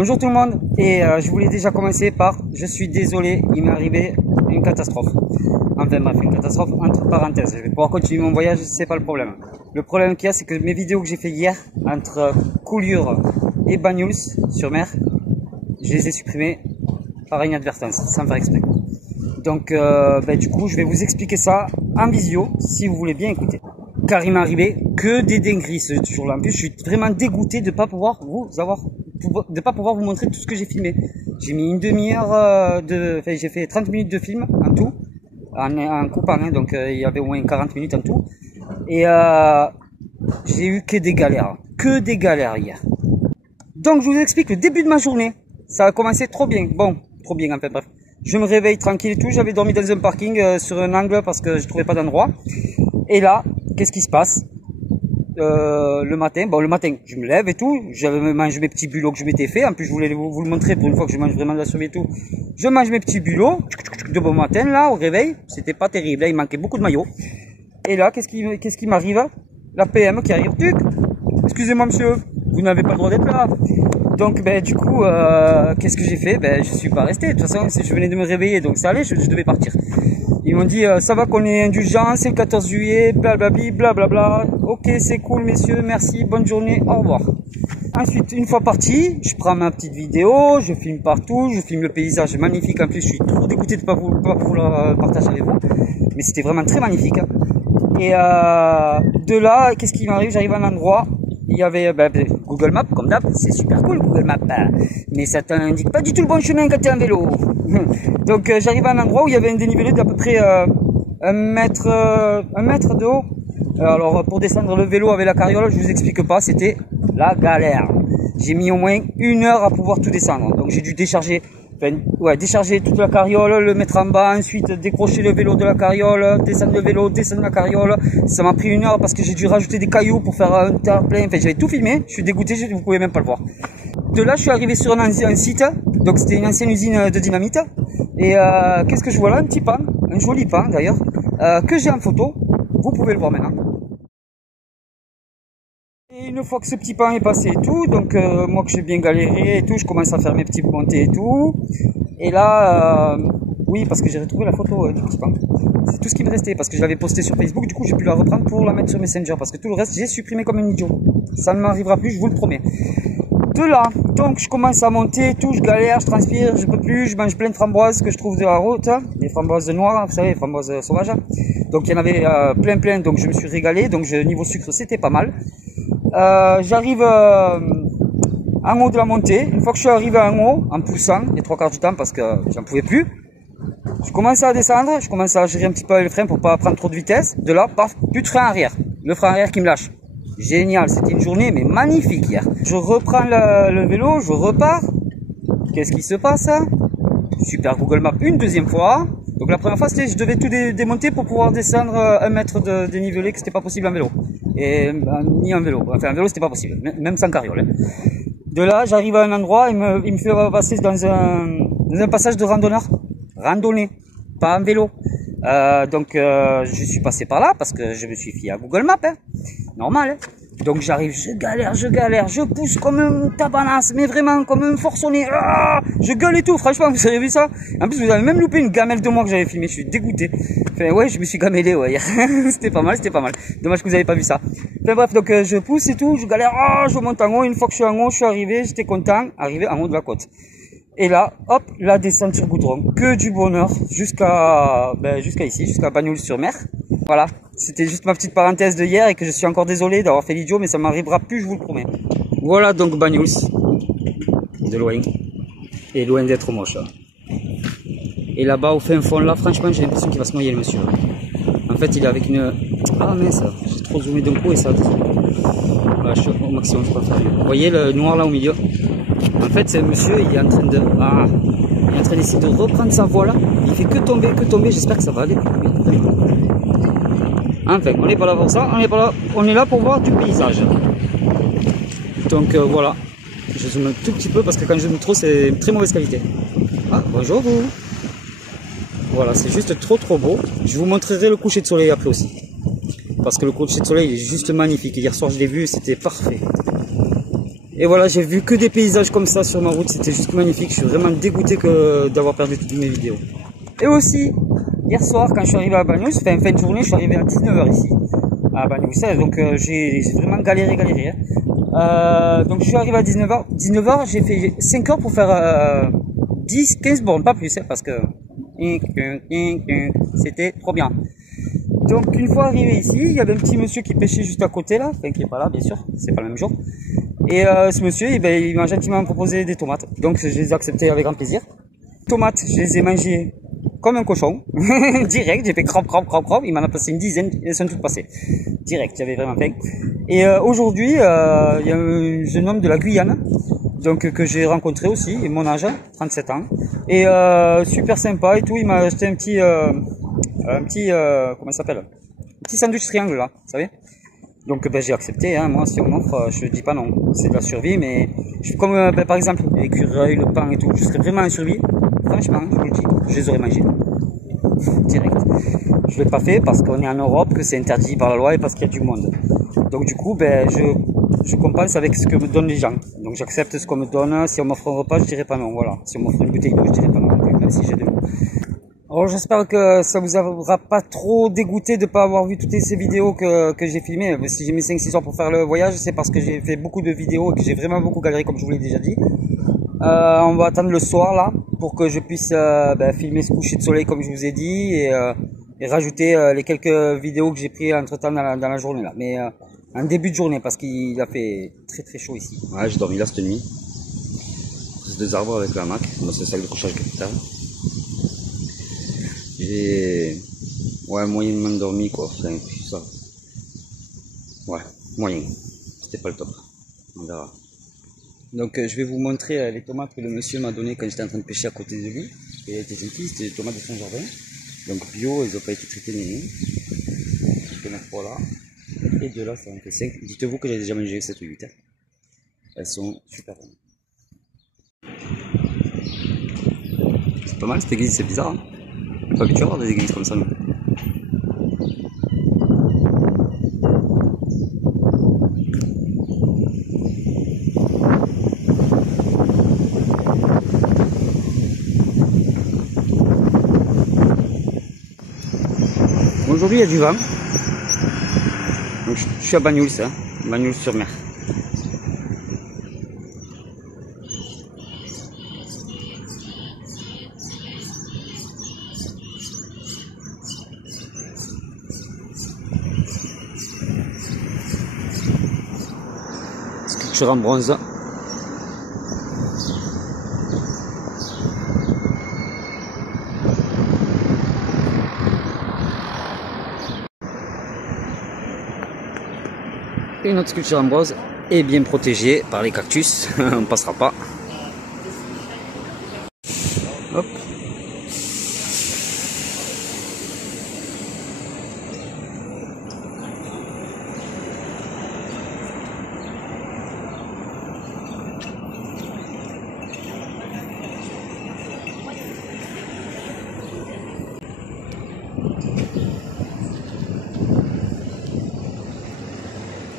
Bonjour tout le monde, et je voulais déjà commencer par je suis désolé, il m'est arrivé une catastrophe. Enfin bref, une catastrophe entre parenthèses. Je vais pouvoir continuer mon voyage, c'est pas le problème. Le problème qu'il y a, c'est que mes vidéos que j'ai fait hier entre Collioure et Banyuls sur mer, je les ai supprimées par inadvertance, sans faire exprès. Donc du coup, je vais vous expliquer ça en visio, si vous voulez bien écouter. Car il m'est arrivé que des dingueries ce jour-là. En plus, je suis vraiment dégoûté de pas pouvoir vous montrer tout ce que j'ai filmé. J'ai mis une demi-heure j'ai fait 30 minutes de film en tout, en coupant, hein, donc il y avait au moins 40 minutes en tout. Et j'ai eu que des galères hier. Donc je vous explique le début de ma journée. Ça a commencé trop bien, enfin bref. Je me réveille tranquille et tout, j'avais dormi dans un parking sur un angle parce que je trouvais pas d'endroit. Et là, qu'est-ce qui se passe le matin, je me lève et tout, j'avais mangé mes petits bulots que je m'étais fait. En plus, je voulais vous le montrer pour une fois que je mange vraiment de la survie et tout. Je mange mes petits bulots de bon matin là au réveil. C'était pas terrible, là, il manquait beaucoup de maillots. Et là, qu'est-ce qui m'arrive? La PM qui arrive. Excusez-moi monsieur, vous n'avez pas le droit d'être là. Donc du coup, qu'est-ce que j'ai fait? Je suis pas resté. De toute façon, je venais de me réveiller, donc ça allait, je devais partir. Ils m'ont dit ça va qu'on est indulgent, c'est le 14 juillet, blablabli, blablabla. Ok, c'est cool messieurs, merci, bonne journée, au revoir. Ensuite, une fois parti, je prends ma petite vidéo, je filme partout, je filme le paysage magnifique. En plus, je suis trop dégoûté de pas pouvoir le partager avec vous, mais c'était vraiment très magnifique. Et de là, qu'est-ce qui m'arrive? J'arrive à un endroit. Il y avait Google Maps, comme d'hab, c'est super cool Google Maps, mais ça t'indique pas du tout le bon chemin quand tu es en vélo. Donc j'arrive à un endroit où il y avait un dénivelé d'à peu près un mètre de haut. Alors pour descendre le vélo avec la carriole, je vous explique pas, c'était la galère. J'ai mis au moins 1 heure à pouvoir tout descendre, donc j'ai dû décharger toute la carriole, le mettre en bas, ensuite décrocher le vélo de la carriole, descendre le vélo, descendre la carriole. Ça m'a pris 1 heure parce que j'ai dû rajouter des cailloux pour faire un terre-plein. Enfin, j'avais tout filmé, je suis dégoûté, vous pouvez même pas le voir. De là, je suis arrivé sur un site, donc c'était une ancienne usine de dynamite. Et qu'est-ce que je vois là? Un petit pan, un joli pan d'ailleurs, que j'ai en photo. Vous pouvez le voir maintenant. Et une fois que ce petit pan est passé et tout, donc moi que j'ai bien galéré et tout, je commence à faire mes petites montées et tout. Et là, oui, parce que j'ai retrouvé la photo du petit pan. C'est tout ce qui me restait, parce que je l'avais posté sur Facebook, du coup j'ai pu la reprendre pour la mettre sur Messenger, parce que tout le reste j'ai supprimé comme un idiot. Ça ne m'arrivera plus, je vous le promets. De là, donc je commence à monter et tout, je galère, je transpire, je peux plus, je mange plein de framboises que je trouve de la route, des framboises noires, vous savez, les framboises sauvages. Donc il y en avait plein, donc je me suis régalé, donc niveau sucre c'était pas mal. J'arrive en haut de la montée. Une fois que je suis arrivé en haut, en poussant les 3/4 du temps parce que j'en pouvais plus, je commence à descendre, je commence à gérer un petit peu le frein pour pas prendre trop de vitesse. De là, paf, plus de frein arrière. Le frein arrière qui me lâche. Génial, c'était une journée mais magnifique hier. Je reprends le vélo, je repars. Qu'est-ce qui se passe? Super Google Maps une deuxième fois. Donc la première fois, je devais tout démonter pour pouvoir descendre 1 mètre de dénivelé, que c'était pas possible en vélo. Et ni en vélo. Enfin, en vélo, c'était pas possible, même sans carriole. Hein. De là, j'arrive à un endroit, il me fait passer dans un passage de randonnée, pas en vélo. Donc je suis passé par là parce que je me suis fié à Google Maps, hein. Normal. Hein. Donc j'arrive, je galère, je pousse comme un tabanas, mais vraiment comme un forcené. Je gueule et tout, franchement, vous avez vu ça? En plus, vous avez même loupé une gamelle de moi que j'avais filmé, je suis dégoûté. Enfin ouais, je me suis gamellé, ouais. C'était pas mal. Dommage que vous avez pas vu ça. Enfin bref, donc je pousse et tout, je galère, je monte en haut. Une fois que je suis en haut, je suis arrivé, j'étais content, arrivé en haut de la côte. Et là, hop, la descente sur goudron, que du bonheur, jusqu'à ici, jusqu'à Banyuls-sur-Mer. Voilà, c'était juste ma petite parenthèse de hier et que je suis encore désolé d'avoir fait l'idiot, mais ça m'arrivera plus, je vous le promets. Voilà donc Banyuls, de loin, et loin d'être moche. Et là-bas, au fin fond, là, franchement, j'ai l'impression qu'il va se noyer, le monsieur. En fait, il est avec une... Ah mince, j'ai trop zoomé d'un coup et ça... Voilà, je suis au maximum, je peux faire mieux. Vous voyez le noir là au milieu? En fait, c'est un monsieur, il est en train de... il est en train d'essayer de reprendre sa voie là. Il fait que tomber, j'espère que ça va aller. Enfin, on n'est pas là pour ça, on est là pour voir du paysage. Donc voilà, je zoome un tout petit peu parce que quand je zoome trop, c'est très mauvaise qualité. Ah, bonjour vous. Voilà, c'est juste trop beau. Je vous montrerai le coucher de soleil après aussi. Parce que le coucher de soleil est juste magnifique. Hier soir, je l'ai vu, c'était parfait. Et voilà, j'ai vu que des paysages comme ça sur ma route, c'était juste magnifique. Je suis vraiment dégoûté d'avoir perdu toutes mes vidéos. Et aussi, hier soir, quand je suis arrivé à Banyuls, fin de journée, je suis arrivé à 19h ici, à Banyuls. Donc j'ai vraiment galéré. Hein. Donc je suis arrivé à 19h. 19h, j'ai fait 5 heures pour faire 10-15 bornes, pas plus, hein, parce que c'était trop bien. Donc une fois arrivé ici, il y avait un petit monsieur qui pêchait juste à côté là, enfin qui est pas là bien sûr, c'est pas le même jour. Et ce monsieur, il m'a gentiment proposé des tomates, donc je les ai acceptées avec grand plaisir. Les tomates, je les ai mangées comme un cochon, direct, j'ai fait crop, il m'en a passé une dizaine, elles sont toutes passées. Direct, j'avais vraiment faim. Et aujourd'hui, il y a un jeune homme de la Guyane, donc que j'ai rencontré aussi, et mon âge, 37 ans, et super sympa et tout, il m'a acheté un petit comment ça s'appelle, un petit sandwich triangle là, vous savez. Donc ben, j'ai accepté, hein. Moi si on m'offre, je dis pas non, c'est de la survie, mais comme ben, par exemple l'écureuil, le pain et tout, je serais vraiment en survie, franchement, je vous le dis, je les aurais mangés, direct. Je l'ai pas fait parce qu'on est en Europe, que c'est interdit par la loi et parce qu'il y a du monde. Donc du coup, ben, je compense avec ce que me donnent les gens. Donc j'accepte ce qu'on me donne, si on m'offre un repas, je dirais pas non, voilà. Si on m'offre une bouteille d'eau, je dirais pas non, même si j'ai de l'eau. Alors j'espère que ça vous aura pas trop dégoûté de pas avoir vu toutes ces vidéos que j'ai filmées. Si j'ai mis 5-6 heures pour faire le voyage, c'est parce que j'ai fait beaucoup de vidéos et que j'ai vraiment beaucoup galéré comme je vous l'ai déjà dit. On va attendre le soir là pour que je puisse ben, filmer ce coucher de soleil comme je vous ai dit et rajouter les quelques vidéos que j'ai pris entre temps dans la journée là. Mais en début de journée parce qu'il a fait très chaud ici. Ouais, j'ai dormi là cette nuit. C'est des arbres avec la hamac, dans ce sac de couchage capital. J'ai moyennement dormi quoi, enfin, ça. Ouais, moyen. C'était pas le top. On verra. Donc je vais vous montrer les tomates que le monsieur m'a donné quand j'étais en train de pêcher à côté de lui. Il a été gentil, c'était des tomates de son jardin. Donc bio, ils n'ont pas été traités ni rien. Je peux mettre 3 là. Et de là, ça en fait 5. Dites-vous que j'ai déjà mangé 7 ou 8. Hein. Elles sont super bonnes. C'est pas mal cette église, c'est bizarre. Hein, pas habitué à avoir des églises comme ça. Non. Aujourd'hui il y a du vent. Donc, je suis à Banyuls, hein, Banyuls-sur-Mer. Sculpture en bronze. Une autre sculpture en bronze est bien protégée par les cactus, on ne passera pas. Hop.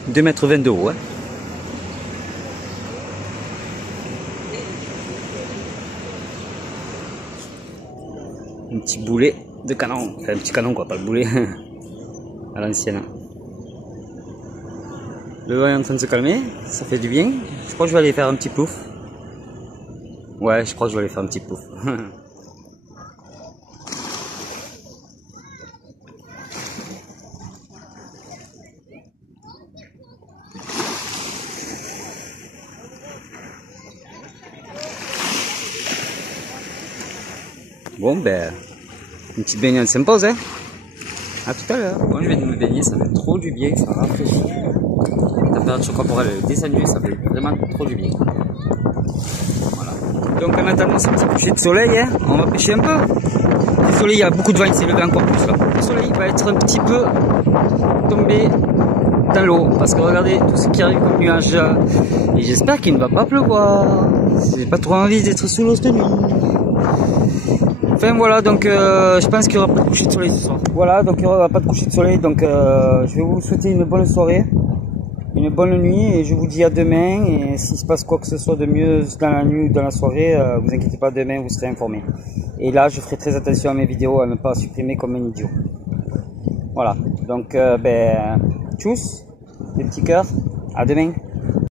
« 2,20 m de haut. Hein. Un petit boulet de canon. Enfin, un petit canon quoi, pas le boulet. À l'ancienne. Le vent est en train de se calmer. Ça fait du bien. Je crois que je vais aller faire un petit plouf. Ouais, je crois que je vais aller faire un petit plouf. Bon ben, une petite baignade s'impose, hein. À tout à l'heure. Bon, je vais me baigner, ça fait trop du bien, ça rafraîchit. La température corporelle est descendue, ça fait vraiment trop du bien. Voilà. Donc en attendant ce petit coucher de soleil, hein, on va pêcher un peu. Désolé, il y a beaucoup de vent, il s'est levé encore plus là. Le soleil va être un petit peu tombé dans l'eau, parce que regardez tout ce qui arrive comme nuage. Et j'espère qu'il ne va pas pleuvoir. J'ai pas trop envie d'être sous l'eau cette nuit. Enfin voilà, donc je pense qu'il n'y aura pas de coucher de soleil ce soir. Voilà, donc il n'y aura pas de coucher de soleil, donc je vais vous souhaiter une bonne soirée. une bonne nuit et je vous dis à demain. Et s'il se passe quoi que ce soit de mieux dans la nuit ou dans la soirée, vous inquiétez pas, demain vous serez informés. Et là, je ferai très attention à mes vidéos, à ne pas supprimer comme un idiot. Voilà, donc tchuss, des petits cœurs, à demain.